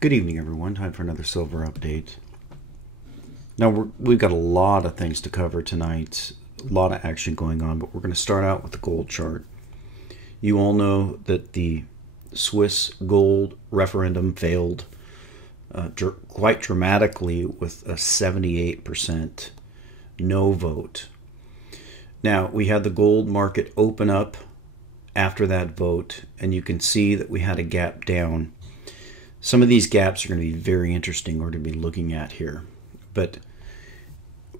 Good evening, everyone. Time for another silver update. Now, we've got a lot of things to cover tonight, a lot of action going on, but we're going to start out with the gold chart. You all know that the Swiss gold referendum failed quite dramatically with a 78% no vote. Now, we had the gold market open up after that vote, and you can see that we had a gap down. Some of these gaps are going to be very interesting we're going to be looking at here. But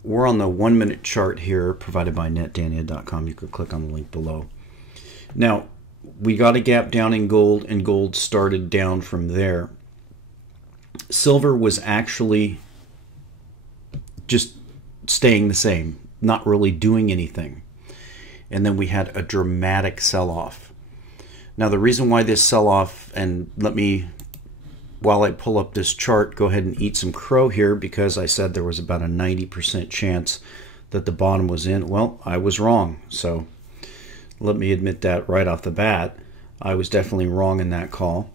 we're on the 1 minute chart here provided by netdania.com. You could click on the link below. Now, we got a gap down in gold, and gold started down from there. Silver was actually just staying the same, not really doing anything. And then we had a dramatic sell-off. Now, the reason why this sell-off, and let me, while I pull up this chart, go ahead and eat some crow here, because I said there was about a 90% chance that the bottom was in. Well, I was wrong. So let me admit that right off the bat. I was definitely wrong in that call.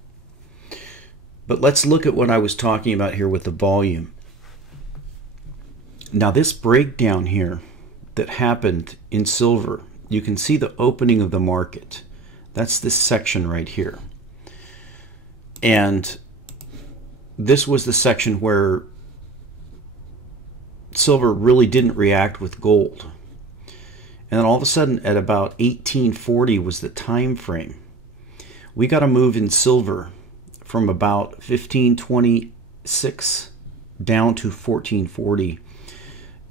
But let's look at what I was talking about here with the volume. Now, this breakdown here that happened in silver, you can see the opening of the market. That's this section right here. And this was the section where silver really didn't react with gold. And then all of a sudden at about 1840 was the time frame. We got a move in silver from about 1526 down to 1440.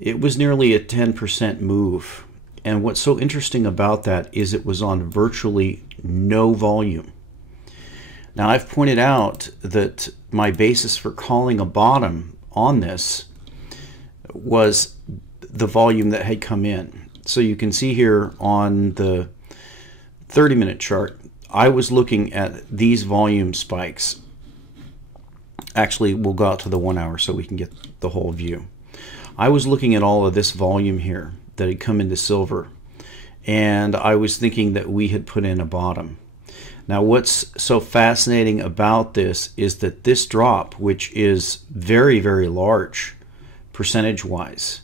It was nearly a 10% move. And what's so interesting about that is it was on virtually no volume. Now, I've pointed out that my basis for calling a bottom on this was the volume that had come in. So you can see here on the 30-minute chart, I was looking at these volume spikes. Actually, we'll go out to the 1 hour so we can get the whole view. I was looking at all of this volume here that had come into silver, and I was thinking that we had put in a bottom. Now, what's so fascinating about this is that this drop, which is very, very large percentage-wise,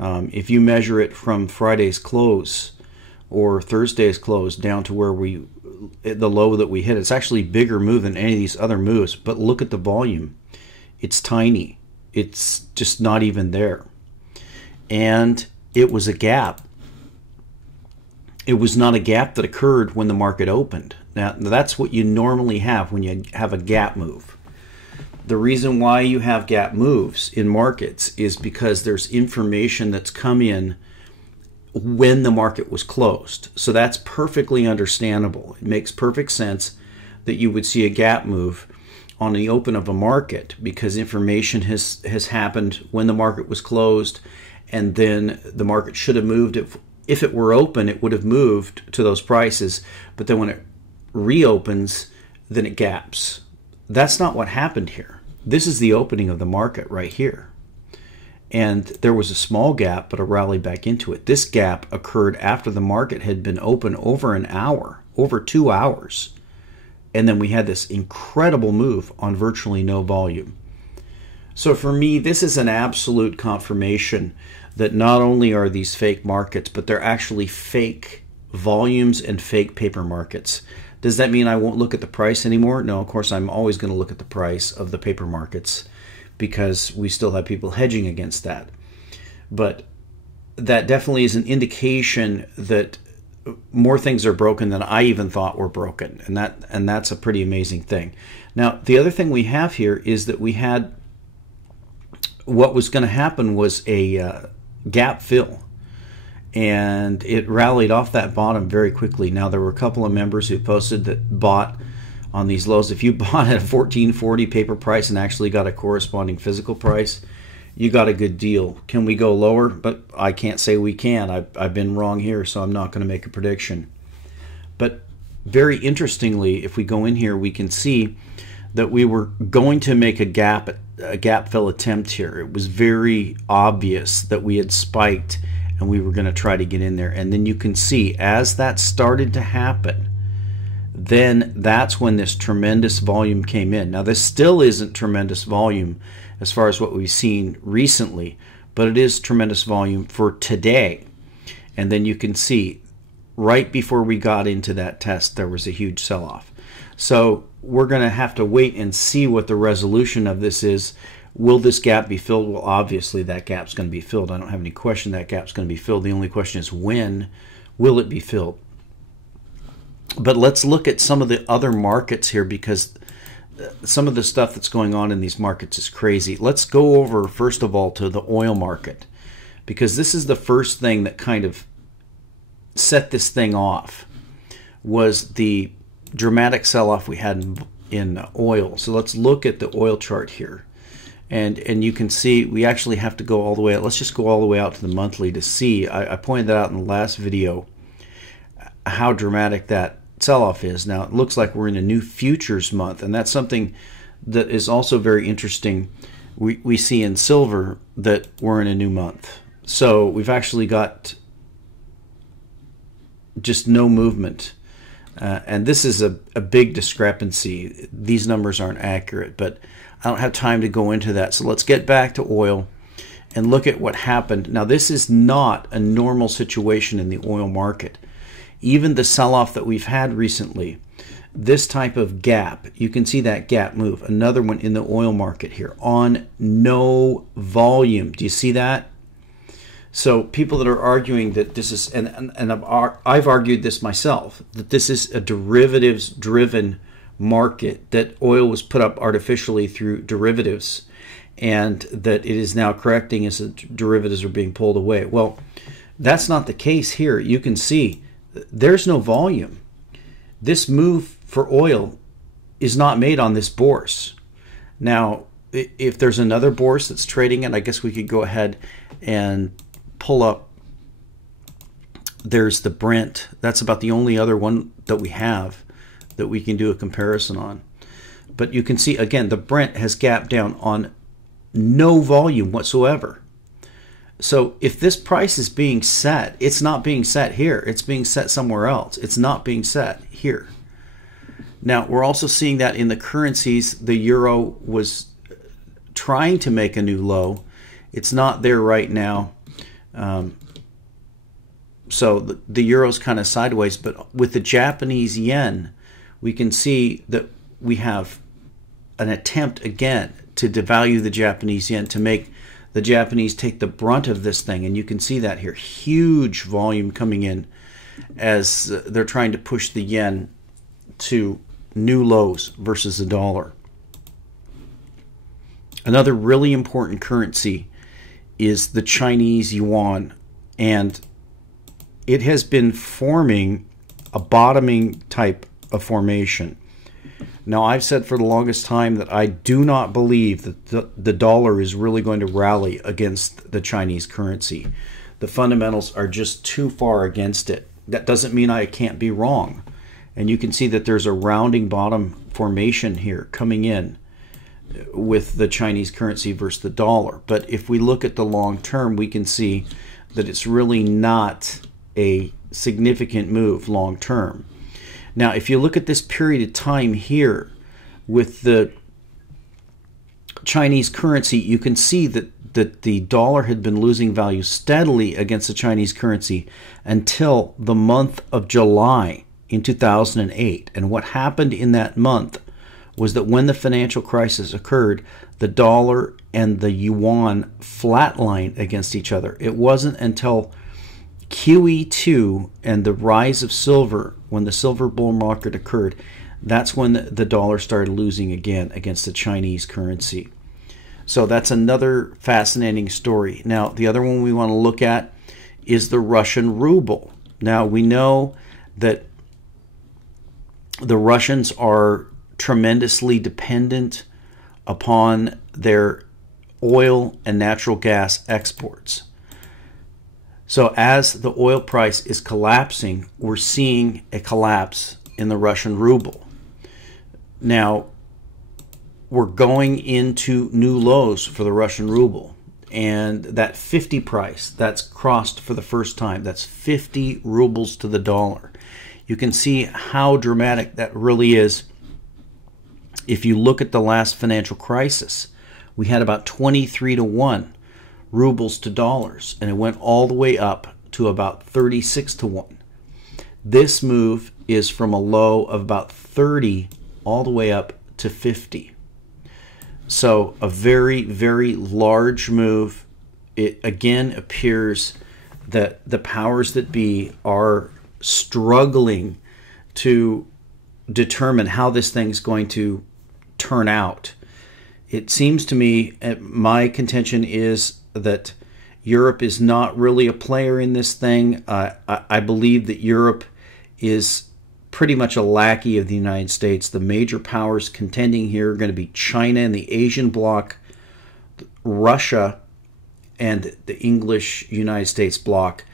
if you measure it from Friday's close or Thursday's close down to where the low that we hit, it's actually a bigger move than any of these other moves. But look at the volume. It's tiny. It's just not even there. And it was a gap. It was not a gap that occurred when the market opened. Now, that's what you normally have when you have a gap move. The reason why you have gap moves in markets is because there's information that's come in when the market was closed. So that's perfectly understandable. It makes perfect sense that you would see a gap move on the open of a market because information has happened when the market was closed, and then the market should have moved. If it were open, it would have moved to those prices, but then when it reopens, then it gaps. That's not what happened here. This is the opening of the market right here. And there was a small gap, but a rally back into it. This gap occurred after the market had been open over an hour, over 2 hours. And then we had this incredible move on virtually no volume. So for me, this is an absolute confirmation that not only are these fake markets, but they're actually fake volumes and fake paper markets. Does that mean I won't look at the price anymore? No, of course, I'm always going to look at the price of the paper markets because we still have people hedging against that. But that definitely is an indication that more things are broken than I even thought were broken. And that's a pretty amazing thing. Now, the other thing we have here is that we had what was going to happen was a gap fill, and it rallied off that bottom very quickly. Now, there were a couple of members who posted that bought on these lows. If you bought at a 1440 paper price and actually got a corresponding physical price, you got a good deal. Can we go lower? But I can't say we can. I've been wrong here, so I'm not going to make a prediction. But very interestingly, if we go in here, we can see that we were going to make a gap fill attempt here. It was very obvious that we had spiked and we were going to try to get in there. And then you can see as that started to happen, then that's when this tremendous volume came in. Now, this still isn't tremendous volume as far as what we've seen recently, but it is tremendous volume for today. And then you can see right before we got into that test, there was a huge sell-off. So we're going to have to wait and see what the resolution of this is. Will this gap be filled? Well, obviously that gap's going to be filled. I don't have any question that gap's going to be filled. The only question is, when will it be filled? But let's look at some of the other markets here, because some of the stuff that's going on in these markets is crazy. Let's go over, first of all, to the oil market, because this is the first thing that kind of set this thing off, was the dramatic sell-off we had in oil. So let's look at the oil chart here. And you can see we actually have to go all the way out. Let's just go all the way out to the monthly to see. I pointed that out in the last video, how dramatic that sell-off is. Now, it looks like we're in a new futures month, and that's something that is also very interesting. We see in silver that we're in a new month. So we've actually got just no movement. And this is a big discrepancy. These numbers aren't accurate, but I don't have time to go into that. So let's get back to oil and look at what happened. Now, this is not a normal situation in the oil market. Even the sell-off that we've had recently, this type of gap, you can see that gap move. Another one in the oil market here on no volume. Do you see that? So people that are arguing that this is, and I've argued this myself, that this is a derivatives-driven market, that oil was put up artificially through derivatives, and that it is now correcting as the derivatives are being pulled away. Well, that's not the case here. You can see there's no volume. This move for oil is not made on this bourse. Now, if there's another bourse that's trading it, I guess we could go ahead and pull up. There's the Brent. That's about the only other one that we have that we can do a comparison on. But you can see, again, the Brent has gapped down on no volume whatsoever. So if this price is being set, it's not being set here. It's being set somewhere else. It's not being set here. Now, we're also seeing that in the currencies. The euro was trying to make a new low. It's not there right now. So the euro's kind of sideways. But with the Japanese yen, we can see that we have an attempt again to devalue the Japanese yen, to make the Japanese take the brunt of this thing. And you can see that here. Huge volume coming in as they're trying to push the yen to new lows versus the dollar. Another really important currency is the Chinese yuan. And it has been forming a bottoming type of formation. Now, I've said for the longest time that I do not believe that the dollar is really going to rally against the Chinese currency. The fundamentals are just too far against it. That doesn't mean I can't be wrong. And you can see that there's a rounding bottom formation here coming in with the Chinese currency versus the dollar. But if we look at the long term, we can see that it's really not a significant move long term. Now, if you look at this period of time here with the Chinese currency, you can see that the dollar had been losing value steadily against the Chinese currency until the month of July in 2008. And what happened in that month was that when the financial crisis occurred, the dollar and the yuan flatlined against each other. It wasn't until QE2 and the rise of silver, when the silver bull market occurred, that's when the dollar started losing again against the Chinese currency. So that's another fascinating story. Now, the other one we want to look at is the Russian ruble. Now, we know that the Russians are tremendously dependent upon their oil and natural gas exports. So as the oil price is collapsing, we're seeing a collapse in the Russian ruble. Now, we're going into new lows for the Russian ruble. And that 50 price, that's crossed for the first time. That's 50 rubles to the dollar. You can see how dramatic that really is. If you look at the last financial crisis, we had about 23-to-1 rubles to dollars, and it went all the way up to about 36-to-1. This move is from a low of about 30 all the way up to 50. So a very, very large move. It again appears that the powers that be are struggling to determine how this thing's going to turn out. It seems to me, my contention is that Europe is not really a player in this thing. I believe that Europe is pretty much a lackey of the United States. The major powers contending here are going to be China and the Asian bloc, Russia, and the English United States bloc.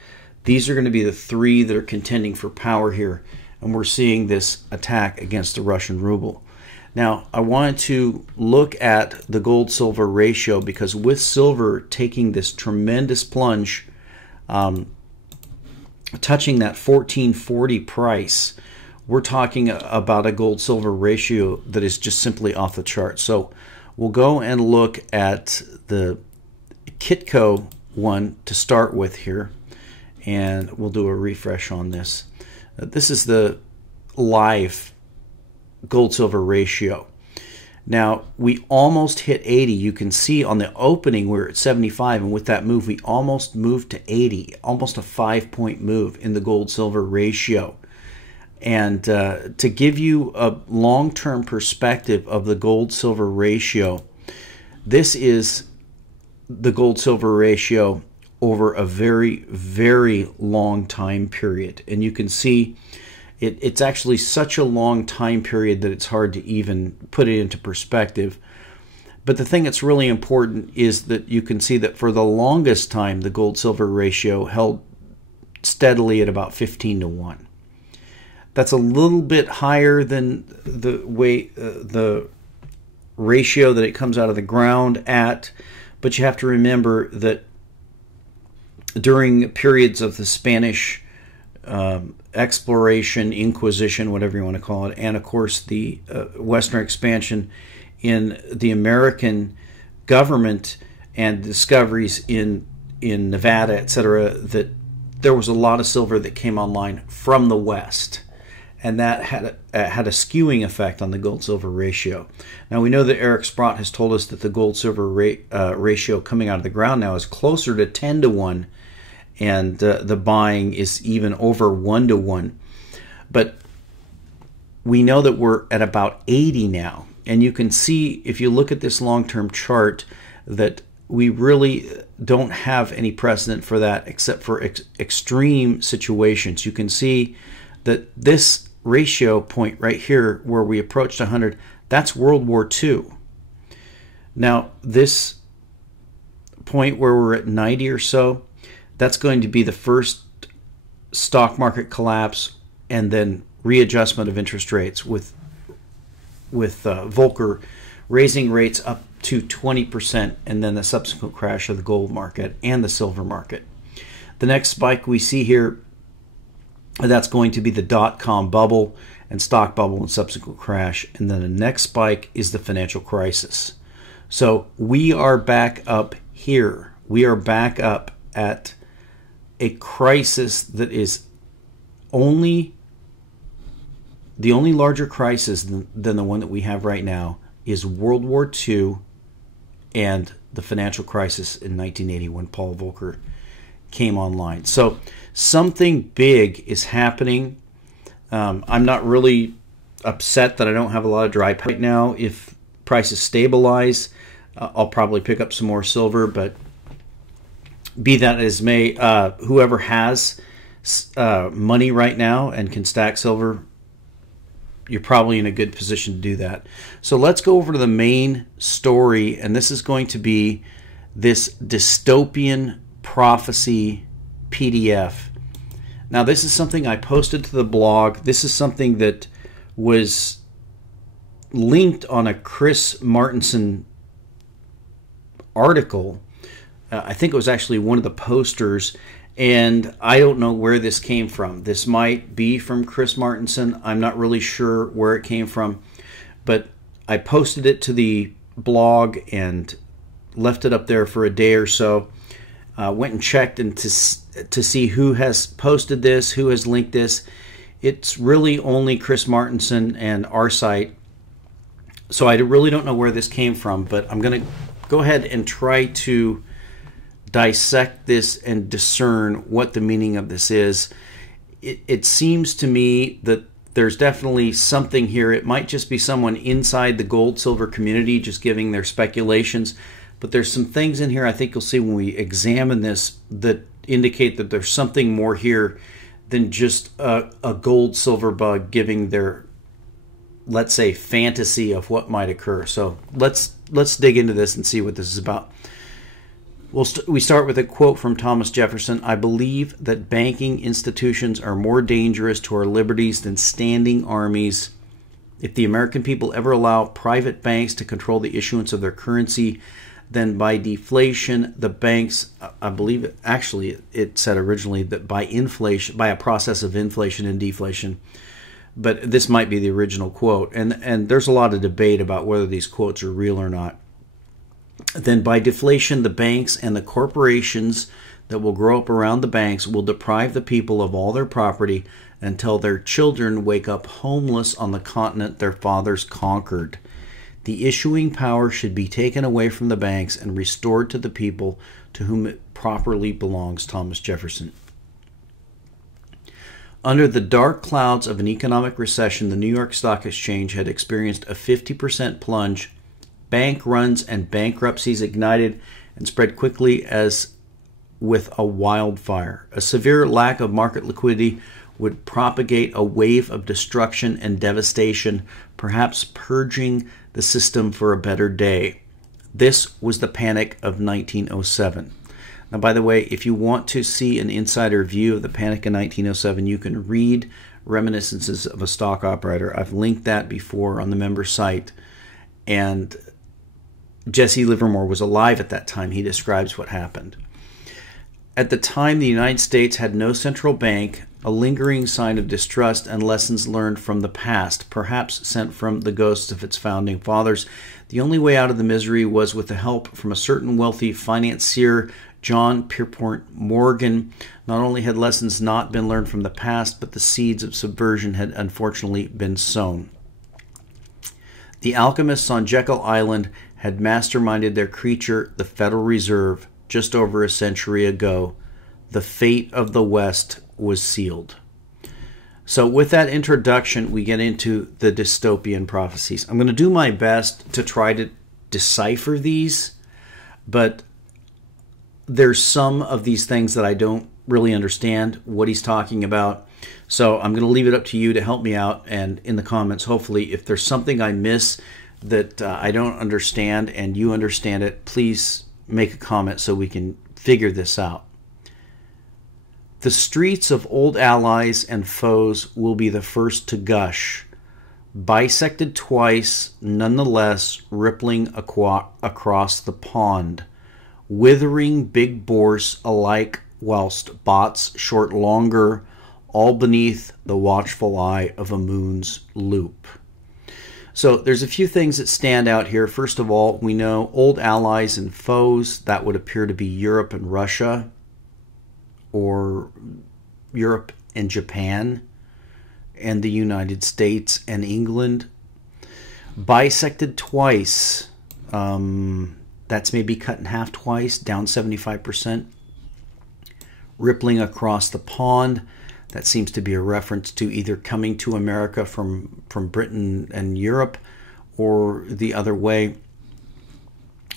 These are going to be the three that are contending for power here, and we're seeing this attack against the Russian ruble. Now, I wanted to look at the gold-silver ratio, because with silver taking this tremendous plunge, touching that 1440 price, we're talking about a gold-silver ratio that is just simply off the chart. So we'll go and look at the Kitco one to start with here, and we'll do a refresh on this. This is the live gold-silver ratio. Now, we almost hit 80. You can see on the opening we're at 75, and with that move we almost moved to 80, almost a 5-point move in the gold-silver ratio. And to give you a long-term perspective of the gold-silver ratio, this is the gold-silver ratio over a very, very long time period. And you can see it's actually such a long time period that it's hard to even put it into perspective. But the thing that's really important is that you can see that for the longest time, the gold-silver ratio held steadily at about 15-to-1. That's a little bit higher than the ratio that it comes out of the ground at, but you have to remember that during periods of the Spanish exploration, Inquisition, whatever you want to call it, and of course the Western expansion in the American government and discoveries in Nevada, etc., that there was a lot of silver that came online from the West. And that had a skewing effect on the gold-silver ratio. Now, we know that Eric Sprott has told us that the gold-silver ratio coming out of the ground now is closer to 10-to-1, and the buying is even over 1-to-1. But we know that we're at about 80 now. And you can see, if you look at this long-term chart, that we really don't have any precedent for that except for extreme situations. You can see that this ratio point right here where we approached 100, that's World War II. Now this point where we're at 90 or so, that's going to be the first stock market collapse and then readjustment of interest rates with Volcker raising rates up to 20%, and then the subsequent crash of the gold market and the silver market. The next spike we see here, that's going to be the dot-com bubble and stock bubble and subsequent crash. And then the next spike is the financial crisis. So we are back up here. We are back up at a crisis that is the only larger crisis than the one that we have right now is World War II and the financial crisis in 1980 when Paul Volcker came online. So something big is happening. I'm not really upset that I don't have a lot of dry powder right now. If prices stabilize, I'll probably pick up some more silver, but be that as may, whoever has money right now and can stack silver, you're probably in a good position to do that. So let's go over to the main story, and this is going to be this Dystopian Prophecy PDF. Now, this is something I posted to the blog. This is something that was linked on a Chris Martenson article. I think it was actually one of the posters, And I don't know where this came from. This might be from Chris Martenson. I'm not really sure where it came from. But I posted it to the blog and left it up there for a day or so. Went and checked and to see who has posted this, who has linked this. It's really only Chris Martenson and our site. So I really don't know where this came from, but I'm going to go ahead and try to dissect this and discern what the meaning of this is. It seems to me that there's definitely something here. It might just be someone inside the gold silver community just giving their speculations, but there's some things in here I think you'll see when we examine this that indicate that there's something more here than just a gold silver bug giving their, let's say, fantasy of what might occur. So let's dig into this and see what this is about. We start with a quote from Thomas Jefferson. "I believe that banking institutions are more dangerous to our liberties than standing armies. If the American people ever allow private banks to control the issuance of their currency, then by deflation, the banks," I believe it said originally that by inflation, by a process of inflation and deflation, but this might be the original quote. And there's a lot of debate about whether these quotes are real or not. "Then by deflation, the banks and the corporations that will grow up around the banks will deprive the people of all their property until their children wake up homeless on the continent their fathers conquered. The issuing power should be taken away from the banks and restored to the people to whom it properly belongs." Thomas Jefferson. Under the dark clouds of an economic recession, the New York Stock Exchange had experienced a 50% plunge. Bank runs and bankruptcies ignited and spread quickly as with a wildfire. A severe lack of market liquidity would propagate a wave of destruction and devastation, perhaps purging the system for a better day. This was the panic of 1907. Now, by the way, if you want to see an insider view of the panic of 1907, you can read Reminiscences of a Stock Operator. I've linked that before on the member site. And Jesse Livermore was alive at that time. He describes what happened. At the time, the United States had no central bank, a lingering sign of distrust and lessons learned from the past, perhaps sent from the ghosts of its founding fathers. The only way out of the misery was with the help from a certain wealthy financier, John Pierpont Morgan. Not only had lessons not been learned from the past, but the seeds of subversion had unfortunately been sown. The alchemists on Jekyll Island had masterminded their creature, the Federal Reserve, just over a century ago. The fate of the West was sealed. So with that introduction, we get into the dystopian prophecies. I'm going to do my best to try to decipher these, but there's some of these things that I don't really understand what he's talking about. So I'm going to leave it up to you to help me out, and in the comments, hopefully, if there's something I miss that I don't understand and you understand it, please make a comment so we can figure this out. The streets of old allies and foes will be the first to gush, bisected twice, nonetheless, rippling across the pond, withering big bourse alike, whilst bots short longer, all beneath the watchful eye of a moon's loop. So there's a few things that stand out here. First of all, we know old allies and foes. That would appear to be Europe and Russia, or Europe and Japan, and the United States and England. Bisected twice. That's maybe cut in half twice, down 75%. Rippling across the pond. That seems to be a reference to either coming to America from Britain and Europe, or the other way.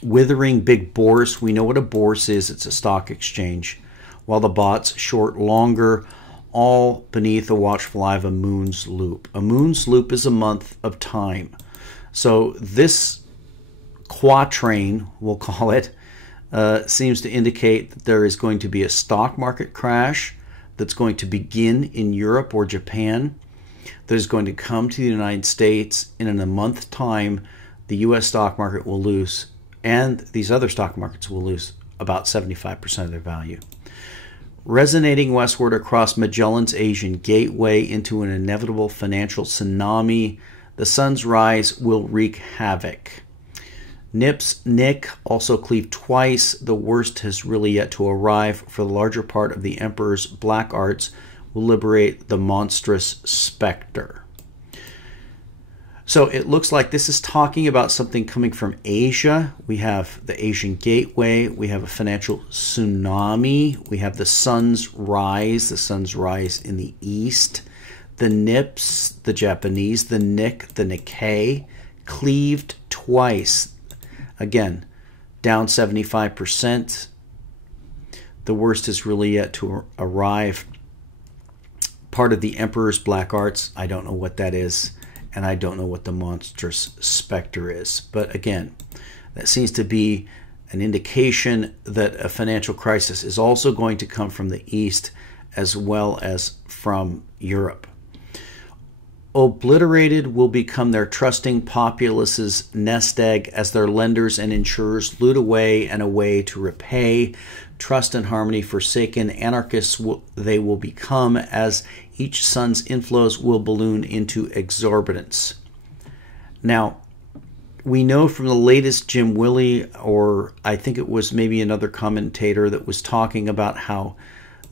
Withering big bourse. We know what a bourse is. It's a stock exchange. While the bots short longer, all beneath the watchful eye of a moon's loop. A moon's loop is a month of time. So this quatrain, we'll call it, seems to indicate that there is going to be a stock market crash that's going to begin in Europe or Japan, that is going to come to the United States, and in a month's time, the U.S. stock market will lose, and these other stock markets will lose about 75% of their value. resonating westward across Magellan's Asian gateway into an inevitable financial tsunami. The sun's rise will wreak havoc. Nip's Nick also cleaved twice. The worst has really yet to arrive, for the larger part of the Emperor's black arts will liberate the monstrous specter. So it looks like this is talking about something coming from Asia. We have the Asian gateway. We have a financial tsunami. We have the sun's rise in the east. The Nips, the Japanese, the Nick, the Nikkei, cleaved twice. Again, down 75%. The worst is really yet to arrive. Part of the Emperor's black arts, I don't know what that is. And I don't know what the monstrous specter is. But again, that seems to be an indication that a financial crisis is also going to come from the East as well as from Europe. Obliterated will become their trusting populace's nest egg as their lenders and insurers loot away and away to repay. Trust and harmony forsaken, anarchists they will become as each sun's inflows will balloon into exorbitance. Now, we know from the latest Jim Willey, or I think it was maybe another commentator that was talking about how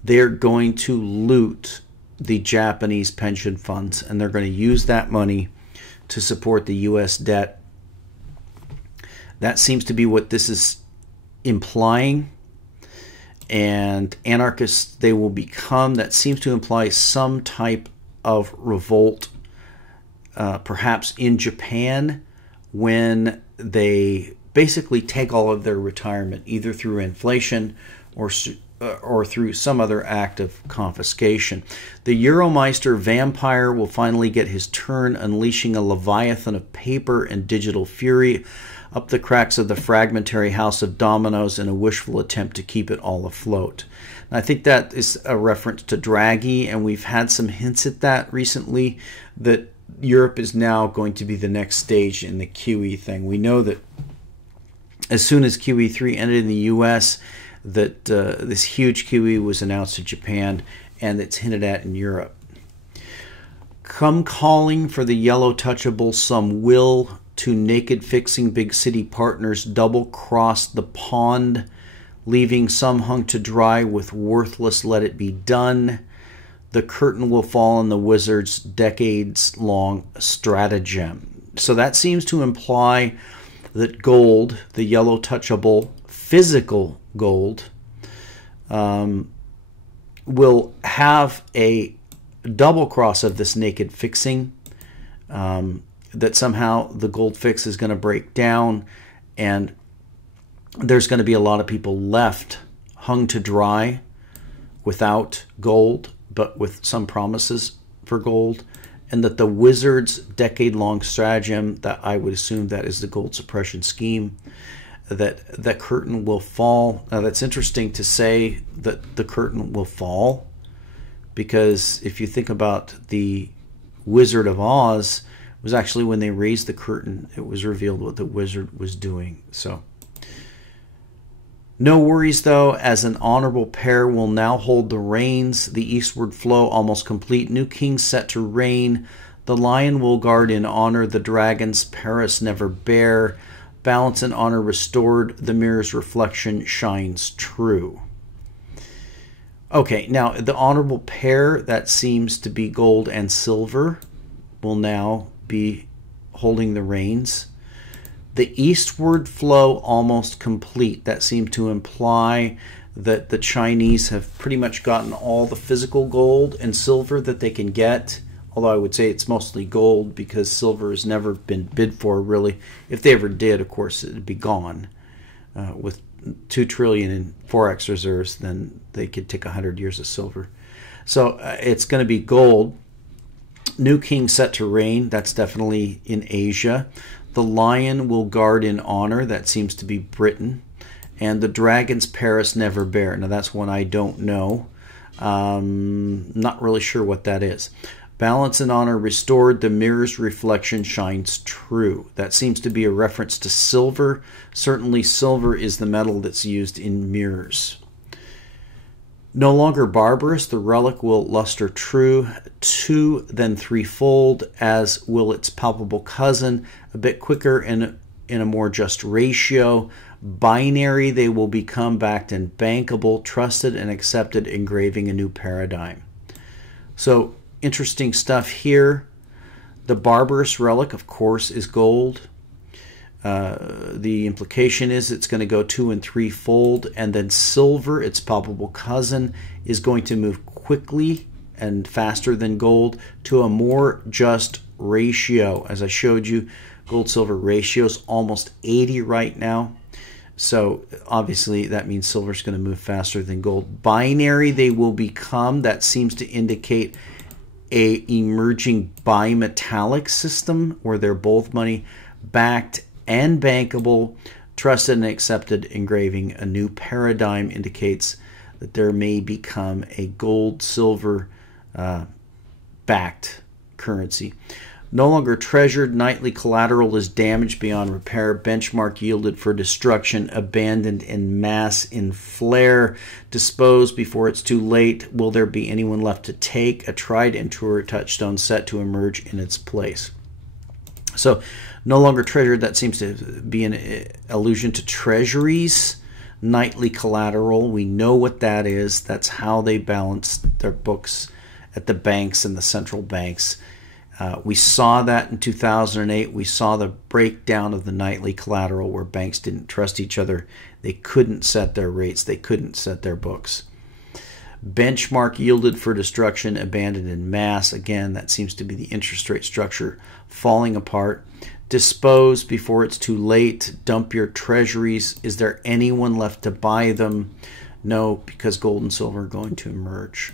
they're going to loot the Japanese pension funds, and they're going to use that money to support the U.S. debt. That seems to be what this is implying. And anarchists they will become, that seems to imply some type of revolt, perhaps in Japan, when they basically take all of their retirement, either through inflation or through some other act of confiscation. The Euromeister vampire will finally get his turn, unleashing a leviathan of paper and digital fury up the cracks of the fragmentary house of dominoes in a wishful attempt to keep it all afloat. And I think that is a reference to Draghi, and we've had some hints at that recently, that Europe is now going to be the next stage in the QE thing. We know that as soon as QE3 ended in the US, that this huge QE was announced in Japan, and it's hinted at in Europe. Come calling for the yellow touchable, some will to naked fixing big city partners double-cross the pond, leaving some hung to dry with worthless let it be done. The curtain will fall on the wizard's decades-long stratagem. So that seems to imply that gold, the yellow touchable, physical gold, will have a double cross of this naked fixing, that somehow the gold fix is going to break down, and there's going to be a lot of people left hung to dry without gold, but with some promises for gold, and that the wizard's decade-long stratagem, that I would assume that is the gold suppression scheme, that curtain will fall. Now that's interesting to say that the curtain will fall, because if you think about the Wizard of Oz, it was actually when they raised the curtain, it was revealed what the wizard was doing. So no worries though, as an honorable pair will now hold the reins, the eastward flow almost complete, new king set to reign. The lion will guard in honor, the dragon's Paris never bare. Balance and honor restored, the mirror's reflection shines true. Okay, now the honorable pair, that seems to be gold and silver, will now be holding the reins. The eastward flow almost complete, that seemed to imply that the Chinese have pretty much gotten all the physical gold and silver that they can get, although I would say it's mostly gold because silver has never been bid for really. If they ever did, of course, it would be gone. With 2 trillion in Forex reserves, then they could take 100 years of silver. So it's going to be gold. New king set to reign, that's definitely in Asia. The lion will guard in honor, that seems to be Britain. And the dragon's Paris never bare. Now that's one I don't know. Not really sure what that is. Balance and honor restored, the mirror's reflection shines true. That seems to be a reference to silver. Certainly silver is the metal that's used in mirrors. No longer barbarous, the relic will luster true, 2 then 3-fold, as will its palpable cousin, a bit quicker and in a more just ratio. Binary, they will become backed and bankable, trusted and accepted, engraving a new paradigm. So interesting stuff here. The barbarous relic, of course, is gold. The implication is it's going to go 2 and 3-fold, and then silver, its palpable cousin, is going to move quickly and faster than gold to a more just ratio. As I showed you, gold-silver ratio is almost 80 right now. So obviously that means silver is going to move faster than gold. Binary, they will become, that seems to indicate a emerging bimetallic system where they're both money backed and bankable, trusted and accepted, engraving a new paradigm, indicates that there may become a gold-silver backed currency. No longer treasured, nightly collateral is damaged beyond repair, benchmark yielded for destruction, abandoned en masse in flare, disposed before it's too late. Will there be anyone left to take? A tried and true touchstone set to emerge in its place. So, no longer treasured, that seems to be an allusion to treasuries. Nightly collateral, we know what that is. That's how they balance their books at the banks and the central banks. We saw that in 2008. We saw the breakdown of the nightly collateral where banks didn't trust each other. They couldn't set their rates. They couldn't set their books. Benchmark yielded for destruction, abandoned en masse. Again, that seems to be the interest rate structure falling apart. Dispose before it's too late. Dump your treasuries. Is there anyone left to buy them? No, because gold and silver are going to emerge.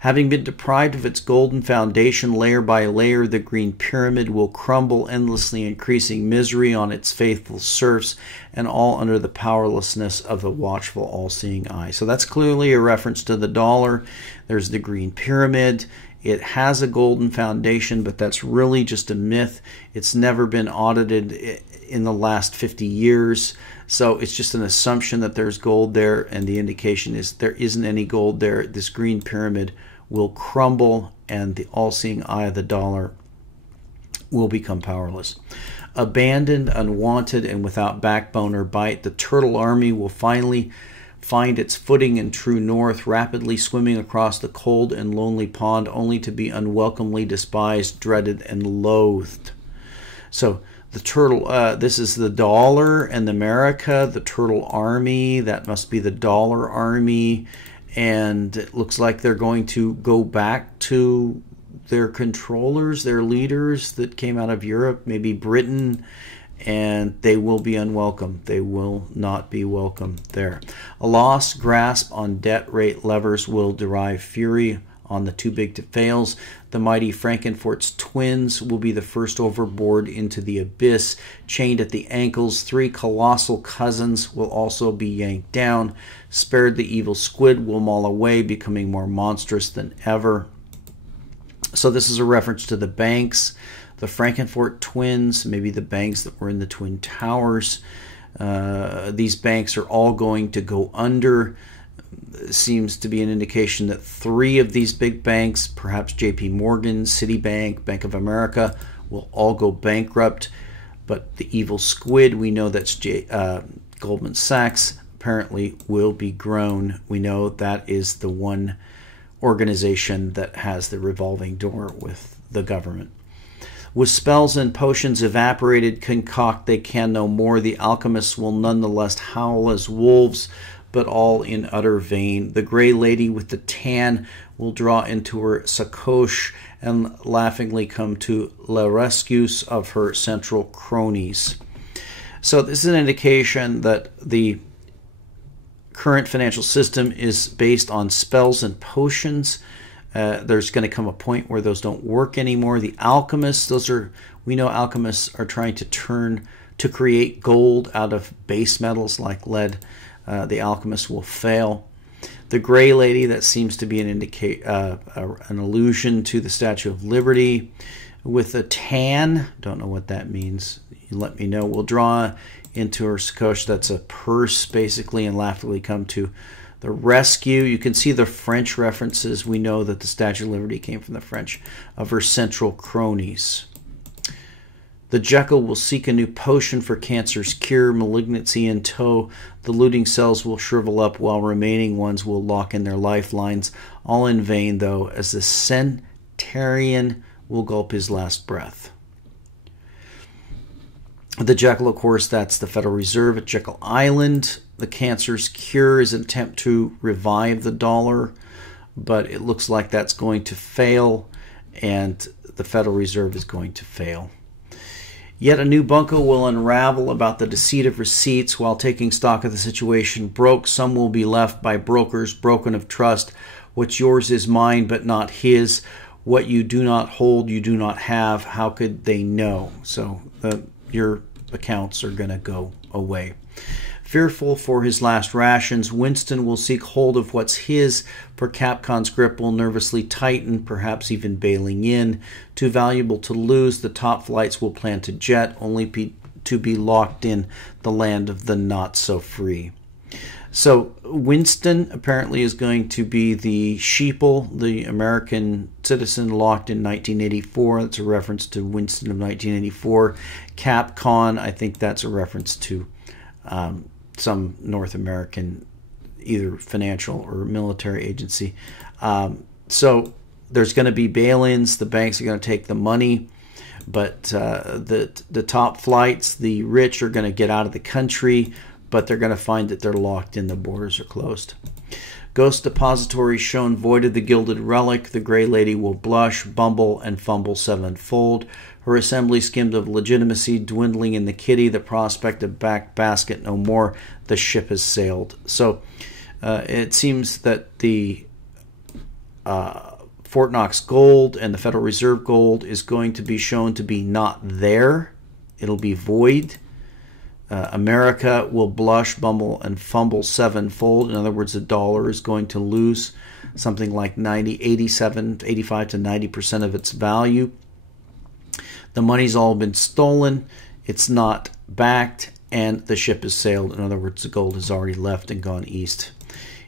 Having been deprived of its golden foundation, layer by layer, the green pyramid will crumble, endlessly increasing misery on its faithful serfs, and all under the powerlessness of the watchful, all-seeing eye. So that's clearly a reference to the dollar. There's the green pyramid. It has a golden foundation, but that's really just a myth. It's never been audited in the last 50 years. So it's just an assumption that there's gold there, and the indication is there isn't any gold there. This green pyramid will crumble, and the all-seeing eye of the dollar will become powerless. Abandoned, unwanted, and without backbone or bite, the turtle army will finally find its footing in true north, rapidly swimming across the cold and lonely pond, only to be unwelcomely despised, dreaded, and loathed. So the turtle, this is the dollar and America, the turtle army, that must be the dollar army, and it looks like they're going to go back to their controllers, their leaders that came out of Europe, maybe Britain, and they will be unwelcome. They will not be welcome there. A lost grasp on debt rate levers will derive fury on the too big to fails. The mighty Frankenfort's twins will be the first overboard into the abyss, chained at the ankles. 3 colossal cousins will also be yanked down. Spared the evil squid will maul away, becoming more monstrous than ever. So this is a reference to the banks, the Frankenfort twins, maybe the banks that were in the Twin Towers. These banks are all going to go under. Seems to be an indication that 3 of these big banks, perhaps JP Morgan, Citibank, Bank of America, will all go bankrupt. But the evil squid, we know that's Goldman Sachs, apparently will be grown. We know that is the one organization that has the revolving door with the government. With spells and potions evaporated, concoct they can no more. The alchemists will nonetheless howl as wolves, but all in utter vain. The gray lady with the tan will draw into her sacoche and laughingly come to the rescues of her central cronies. So this is an indication that the current financial system is based on spells and potions. There's going to come a point where those don't work anymore. The alchemists, we know alchemists are trying to create gold out of base metals like lead. The alchemists will fail. The gray lady, that seems to be an allusion to the Statue of Liberty. With a tan, don't know what that means. You let me know. We'll draw into her sacoche, that's a purse basically, and laughingly come to The rescue, you can see the French references. We know that the Statue of Liberty came from the French, of her central cronies. The Jekyll will seek a new potion for cancer's cure, malignancy in tow. The looting cells will shrivel up while remaining ones will lock in their lifelines. All in vain, though, as the centurion will gulp his last breath. The Jekyll, of course, that's the Federal Reserve at Jekyll Island. The cancer's cure is an attempt to revive the dollar, but it looks like that's going to fail, and the Federal Reserve is going to fail. Yet a new bunco will unravel about the deceit of receipts while taking stock of the situation. Broke, some will be left by brokers, broken of trust. What's yours is mine, but not his. What you do not hold, you do not have. How could they know? So your accounts are going to go away. Fearful for his last rations, Winston will seek hold of what's his, for Capcon's grip will nervously tighten, perhaps even bailing in. Too valuable to lose, the top flights will plan to jet, only to be locked in the land of the not-so-free. So Winston apparently is going to be the sheeple, the American citizen locked in 1984. That's a reference to Winston of 1984. Capcom, I think that's a reference to some North American, either financial or military agency. So there's going to be bail-ins. The banks are going to take the money, but the top flights, the rich, are going to get out of the country, but they're going to find that they're locked in. The borders are closed. Ghost depository shown void of the gilded relic. The gray lady will blush, bumble, and fumble sevenfold. Her assembly skimmed of legitimacy, dwindling in the kitty. The prospect of back basket no more. The ship has sailed. So it seems that the Fort Knox gold and the Federal Reserve gold is going to be shown to be not there. It'll be void. America will blush, bumble, and fumble sevenfold. In other words, the dollar is going to lose something like 85 to 90% of its value. The money's all been stolen. It's not backed, and the ship has sailed. In other words, the gold has already left and gone east.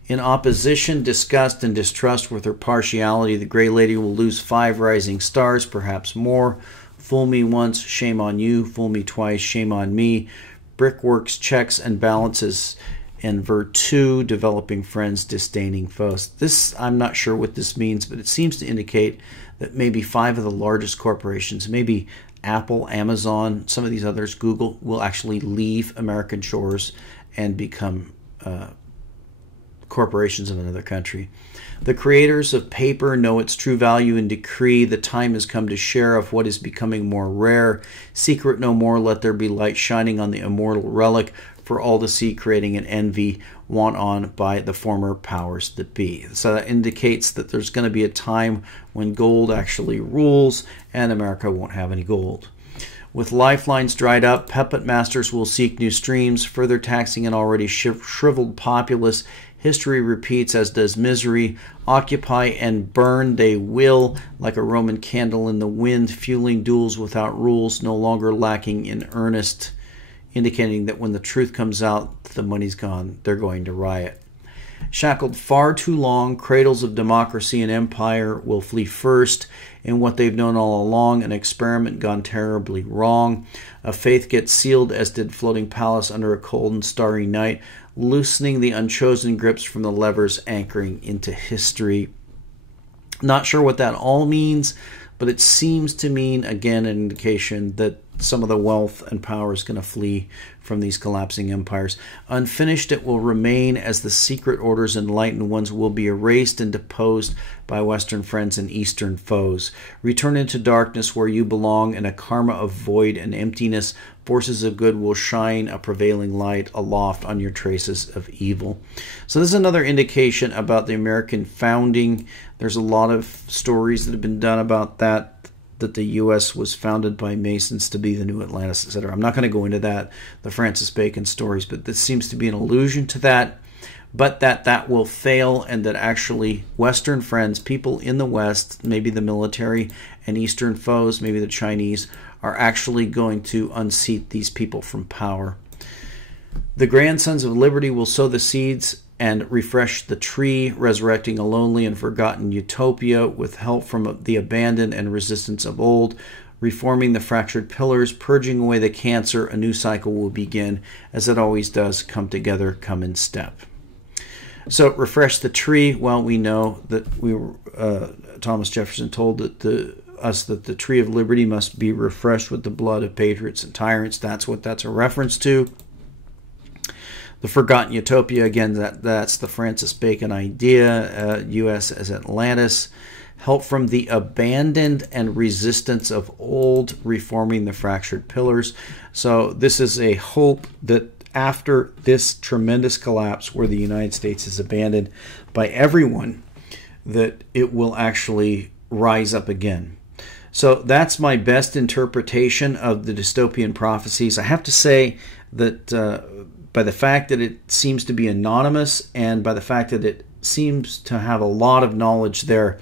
In opposition, disgust, and distrust with her partiality, the gray lady will lose 5 rising stars, perhaps more. Fool me once, shame on you. Fool me twice, shame on me. Brickworks, checks, and balances. And Virtu, developing friends, disdaining foes. This, I'm not sure what this means, but it seems to indicate that maybe 5 of the largest corporations, maybe Apple, Amazon, some of these others, Google, will actually leave American shores and become corporations of another country. The creators of paper know its true value and decree the time has come to share of what is becoming more rare. Secret no more, let there be light shining on the immortal relic for all to see, creating an envy wont on by the former powers that be. So that indicates that there's going to be a time when gold actually rules and America won't have any gold. With lifelines dried up, puppet masters will seek new streams, further taxing an already shriveled populace. History repeats, as does misery. Occupy and burn they will, like a Roman candle in the wind, fueling duels without rules, no longer lacking in earnest, indicating that when the truth comes out, the money's gone, they're going to riot. Shackled far too long, cradles of democracy and empire will flee first. In what they've known all along, an experiment gone terribly wrong. A faith gets sealed, as did floating palace under a cold and starry night, loosening the unchosen grips from the levers anchoring into history. Not sure what that all means, but it seems to mean, again, an indication that some of the wealth and power is going to flee from these collapsing empires. Unfinished it will remain, as the secret orders enlightened ones will be erased and deposed by Western friends and Eastern foes. Return into darkness where you belong, in a karma of void and emptiness. Forces of good will shine a prevailing light aloft on your traces of evil. So this is another indication about the American founding. There's a lot of stories that have been done about that the U.S. was founded by Masons to be the new Atlantis, etc. I'm not going to go into that, the Francis Bacon stories, but this seems to be an allusion to that, but that will fail, and that actually Western friends, people in the West, maybe the military, and Eastern foes, maybe the Chinese, are actually going to unseat these people from power. The grandsons of liberty will sow the seeds and refresh the tree, resurrecting a lonely and forgotten utopia with help from the abandoned and resistance of old, reforming the fractured pillars, purging away the cancer. A new cycle will begin, as it always does. Come together, come in step. So, refresh the tree. Well, we know that Thomas Jefferson told us that the tree of liberty must be refreshed with the blood of patriots and tyrants. That's what that's a reference to. The forgotten utopia, again, that's the Francis Bacon idea, U.S. as Atlantis. Help from the abandoned and resistance of old, reforming the fractured pillars. So this is a hope that after this tremendous collapse where the United States is abandoned by everyone, that it will actually rise up again. So that's my best interpretation of the dystopian prophecies. I have to say that by the fact that it seems to be anonymous and by the fact that it seems to have a lot of knowledge there,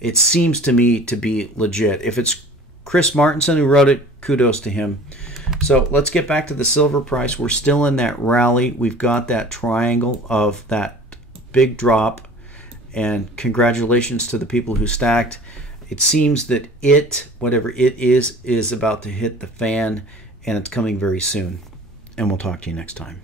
it seems to me to be legit. If it's Chris Martenson who wrote it, kudos to him. So let's get back to the silver price. We're still in that rally. We've got that triangle of that big drop, and congratulations to the people who stacked. It seems that whatever it is about to hit the fan, and it's coming very soon. And we'll talk to you next time.